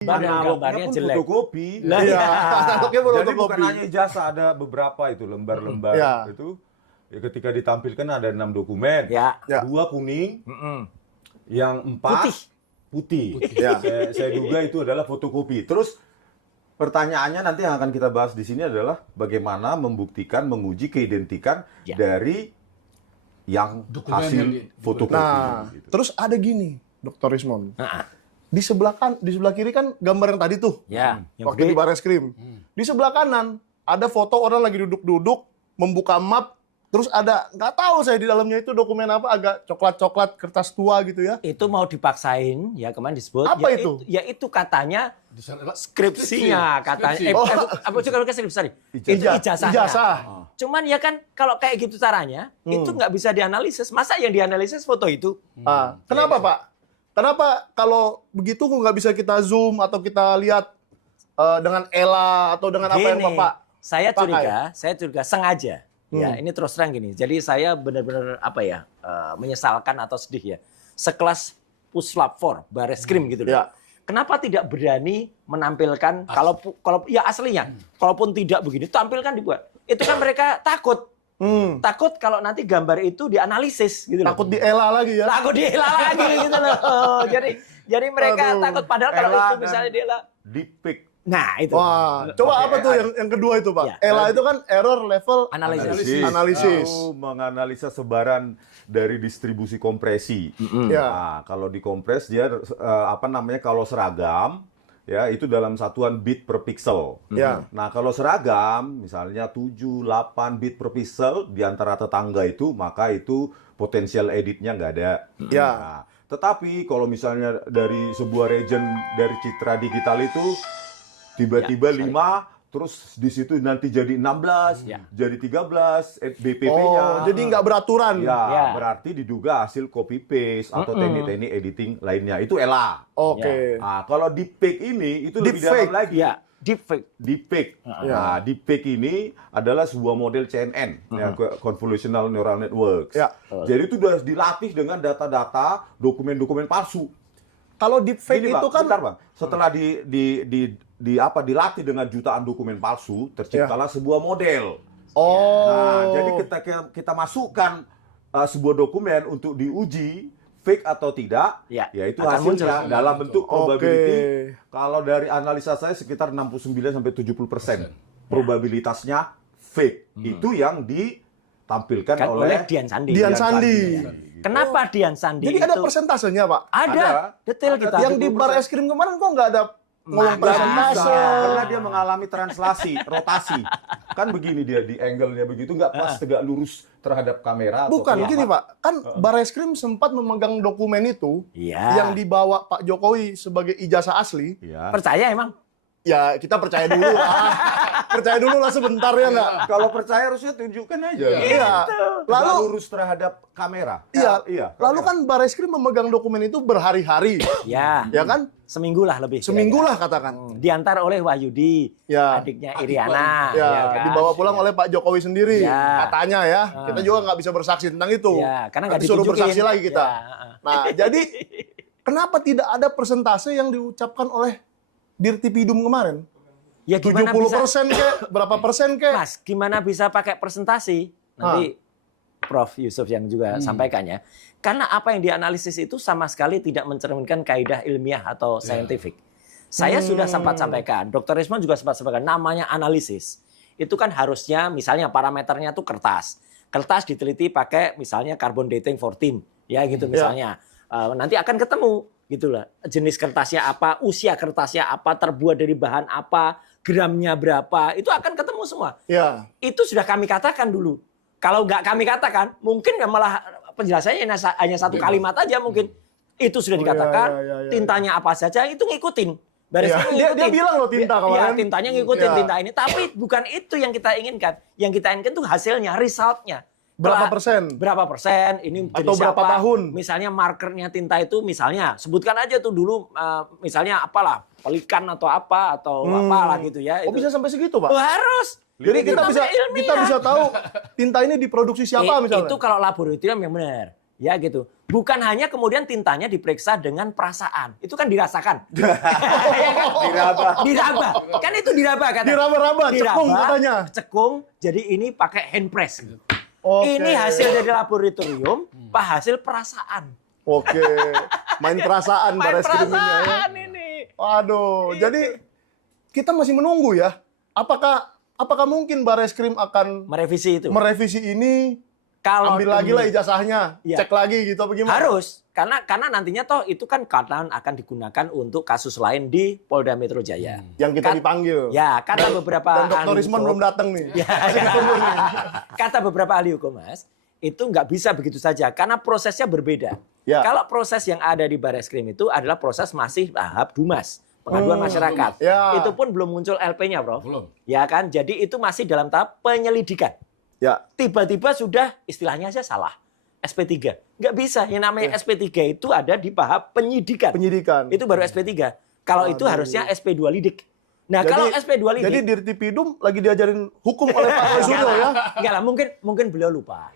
Gambarnya pun jelek. Fotokopi. Iya. Jadi bukan hanya ijazah, ada beberapa itu lembar-lembar itu. Ya, ketika ditampilkan ada 6 dokumen. Ya. 2 kuning, yang 4 putih. Ya. Saya duga itu adalah fotokopi. Terus pertanyaannya nanti yang akan kita bahas di sini adalah bagaimana membuktikan, menguji keidentikan dari yang dokumen hasil fotokopi. Nah, gitu. Terus ada gini, Dr. Rismond. Di sebelah kiri kan gambar yang tadi tuh. Ya. Waktu di Bareskrim. Di sebelah kanan ada foto orang lagi duduk-duduk membuka map. Terus ada, nggak tahu saya di dalamnya itu dokumen apa, agak coklat-coklat kertas tua gitu ya. Itu mau dipaksain, ya kemarin disebut. Apa ya itu? Ya itu katanya skripsinya, katanya. Apa juga skripsi? Itu ijazahnya. Ijazah. Cuman ya kan kalau kayak gitu caranya, itu nggak bisa dianalisis. Masa yang dianalisis foto itu? Kenapa Pak? Kenapa kalau begitu nggak bisa kita zoom atau kita lihat dengan ELA atau dengan apa yang Bapak pakai? Saya curiga sengaja. Ya, ini terus terang gini. Jadi saya benar-benar menyesalkan atau sedih ya. Sekelas Puslap 4, Bareskrim gitu loh. Kenapa tidak berani menampilkan kalau ya aslinya, kalaupun tidak begini tampilkan dibuat. Itu kan mereka takut. Takut kalau nanti gambar itu dianalisis gitu loh. Takut di ELA lagi ya. Takut di ELA lagi gitu loh. Jadi mereka takut padahal kalau itu misalnya di ELA deepfake. Nah, itu. Wah, coba apa tuh yang kedua itu, Pak? Ya. ELA itu kan error level analisis. Menganalisa sebaran dari distribusi kompresi. Nah, kalau dikompres dia kalau seragam ya itu dalam satuan bit per pixel. Nah, kalau seragam misalnya 7, 8 bit per pixel di antara tetangga itu, maka itu potensial editnya nggak ada. Nah, tetapi kalau misalnya dari sebuah region dari citra digital itu tiba-tiba 5, terus di situ nanti jadi 16, jadi 13, BPP-nya. Jadi nggak beraturan. Ya, berarti diduga hasil copy paste atau teknik-teknik editing lainnya. Itu ELA. Oke. Nah, kalau deepfake ini itu lebih dalam lagi. Ya, deepfake. Nah, deepfake ini adalah sebuah model CNN, Convolutional Neural Networks. Jadi itu sudah dilatih dengan data-data dokumen-dokumen palsu. Kalau deepfake itu kan Bang. Setelah dilatih dengan jutaan dokumen palsu, terciptalah sebuah model. Nah, jadi kita masukkan sebuah dokumen untuk diuji fake atau tidak, yaitu hasilnya dalam bentuk probability. Kalau dari analisa saya sekitar 69-70% probabilitasnya fake. Itu yang ditampilkan oleh Dian Sandi. Kenapa Dian Sandi? Jadi ada persentasenya, Pak? Ada. Detail kita. Yang di Bareskrim kemarin kok nggak ada ngomong persentase? Karena dia mengalami translasi, rotasi. Kan begini dia di angle-nya begitu, nggak pas tegak lurus terhadap kamera. Bukan, gini Pak. Kan Bareskrim sempat memegang dokumen itu yang dibawa Pak Jokowi sebagai ijazah asli. Percaya emang? Ya, kita percaya dulu lah. Percaya dulu lah sebentar ya nggak? Kalau percaya harusnya tunjukkan aja. Iya. Lalu lurus terhadap kamera. Iya. Lalu kan Bareskrim memegang dokumen itu berhari-hari. Ya kan? Seminggu lah lebih. Seminggu lah katakan. Diantar oleh Wahyudi, adiknya Iriana. Kan? Dibawa pulang oleh Pak Jokowi sendiri. Katanya ya. Kita juga nggak bisa bersaksi tentang itu. Karena nggak disuruh ditunjukin. bersaksi lagi kita. Nah, jadi kenapa tidak ada persentase yang diucapkan oleh Dirtipidum kemarin? Ya 70% kek, berapa persen kek? Mas, gimana bisa pakai presentasi? Nanti Prof. Yusuf yang juga sampaikan ya. Karena apa yang dianalisis itu sama sekali tidak mencerminkan kaidah ilmiah atau saintifik. Saya sudah sempat sampaikan, Dr. Rismond juga sempat sampaikan, namanya analisis. Itu kan harusnya misalnya parameternya itu kertas. Kertas diteliti pakai misalnya carbon dating 14, ya gitu misalnya. Nanti akan ketemu gitulah jenis kertasnya apa, usia kertasnya apa, terbuat dari bahan apa, gramnya berapa, itu akan ketemu semua. Itu sudah kami katakan dulu. Kalau nggak kami katakan, mungkin malah penjelasannya hanya satu kalimat aja mungkin. Itu sudah dikatakan, tintanya apa saja, itu ngikutin. Dia bilang loh tinta kemarin. Tintanya ngikutin tinta ini. Tapi bukan itu yang kita inginkan. Yang kita inginkan itu hasilnya, resultnya. Berapa persen? Berapa persen? Ini atau berapa tahun? Misalnya markernya tinta itu misalnya sebutkan aja tuh dulu misalnya apalah pelikan atau apa atau apalah gitu ya. Oh bisa sampai segitu Pak? Harus. Jadi kita bisa tahu tinta ini diproduksi siapa misalnya? Itu kalau laboratorium yang benar. Ya gitu. Bukan hanya kemudian tintanya diperiksa dengan perasaan. Itu kan dirasakan. Diraba. Diraba. Kan itu diraba katanya. Diraba-raba, cekung katanya. Cekung, jadi ini pakai hand press. Gitu. Oke. Ini hasil dari laboratorium, Pak, hasil perasaan. Oke. Main perasaan Main Baris Krim ini ya. perasaan ini. Waduh, jadi kita masih menunggu ya. Apakah mungkin Baris Krim akan Merevisi itu. merevisi ini? Kalau Ambil lagi lah ijazahnya, Iya. cek lagi gitu apa gimana? harus, karena nantinya toh itu kan akan digunakan untuk kasus lain di Polda Metro Jaya. Yang kita Kan- dipanggil. Ya, kata beberapa Dan Dr. ahli Risman hukum- belum datang nih. Ya. Masih ditunggu nih. Kata beberapa ahli hukum, Mas, itu nggak bisa begitu saja karena prosesnya berbeda. Ya. Kalau proses yang ada di Barreskrim itu adalah proses masih tahap Dumas, pengaduan masyarakat. Ya. Itu pun belum muncul LP-nya, Prof. Belum. Ya kan? Jadi itu masih dalam tahap penyelidikan. Ya. Tiba-tiba sudah istilahnya aja salah. SP3. Nggak bisa. Yang namanya SP3 itu ada di tahap penyidikan. Penyidikan. Itu baru SP3. Kalau itu Aduh. harusnya SP2 lidik. Nah, Jadi- kalau SP2 lidik. Jadi Dirtipidum lagi diajarin hukum oleh Pak Suryo ya. Enggak lah, mungkin beliau lupa.